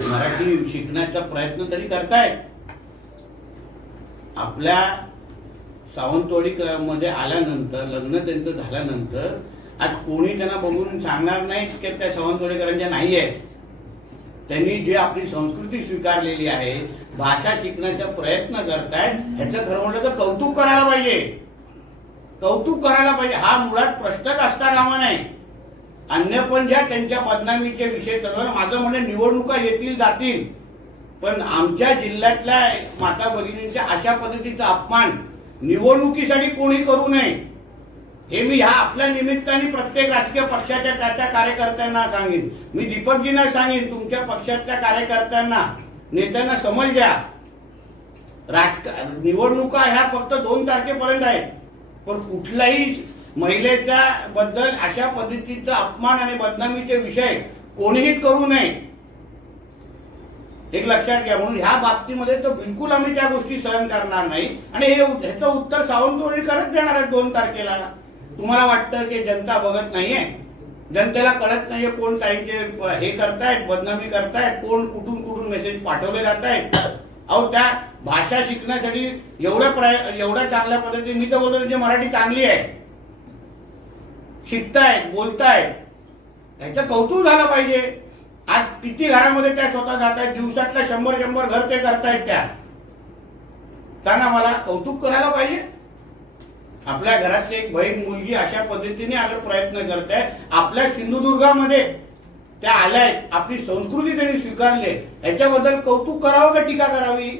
मराठी शिकण्याचा प्रयत्न तरी करतायत. आपल्या सावंतवाडी मध्ये आल्यानंतर, लग्न त्यांचं झाल्यानंतर आज कोणी त्यांना बघून सांगणार नाही की त्या सावंतवाडीकरांच्या नाही आहेत. त्यांनी जे आपली संस्कृती स्वीकारलेली आहे, भाषा शिकण्याचा प्रयत्न करतायत, ह्याचं खरं म्हटलं तर कौतुक करायला पाहिजे. कौतुक करायला पाहिजे. हा मुळात प्रश्नच असता कामा नाही. अन्य पण ज्या त्यांच्या बदनामीचे विषय चालू, माझं म्हणणे निवडणुका येतील जातील, पण आमच्या जिल्ह्यातल्या माता भगिनींच्या अशा पद्धतीचा अपमान निवडणुकीसाठी कोणी करू नये, हे मी ह्या आपल्या निमित्ताने प्रत्येक राजकीय पक्षाच्या त्या कार्यकर्त्यांना सांगेन. मी दीपकजींना सांगेन, तुमच्या पक्षातल्या कार्यकर्त्यांना, नेत्यांना समज द्या. निवडणुका ह्या फक्त 2 तारखेपर्यंत आहेत, पण कुठल्याही महिलेच्या बद्दल अशा पद्धतीचा अपमान आणि बदनामीचे विषय कोणीही करू नये, एक लक्षात घ्या. म्हणून ह्या बाबतीमध्ये तर बिलकुल आम्ही त्या गोष्टी सहन करणार नाही. आणि ह्याचं उत्तर सावंतवाडीकरच देणार आहेत 2 तारखेला. तुम्हाला वाटतं की जनता बघत नाहीये, जनतेला कळत नाहीये कोण ताईंचे हे करतायत, बदनामी करतायत, कोण कुठून मेसेज पाठवले जात आहेत. अहो, त्या भाषा शिकण्यासाठी एवढ्या चांगल्या पद्धतीने, मी तर बोलतो म्हणजे मराठी चांगली आहे, शिकतायत, बोलतायत, ह्याचं कौतुक झालं पाहिजे. आज किती घरामध्ये त्या स्वतः जात आहेत, दिवसातल्या 100 घर ते करतायत. त्या सांगा मला, कौतुक करायला पाहिजे. आपल्या घरातली एक बहीण, मुलगी अशा पद्धतीने अगर प्रयत्न करतायत, आपल्या सिंधुदुर्गामध्ये त्या आल्या आहेत, आपली संस्कृती त्यांनी स्वीकारली, याच्याबद्दल कौतुक करावं का टीका करावी?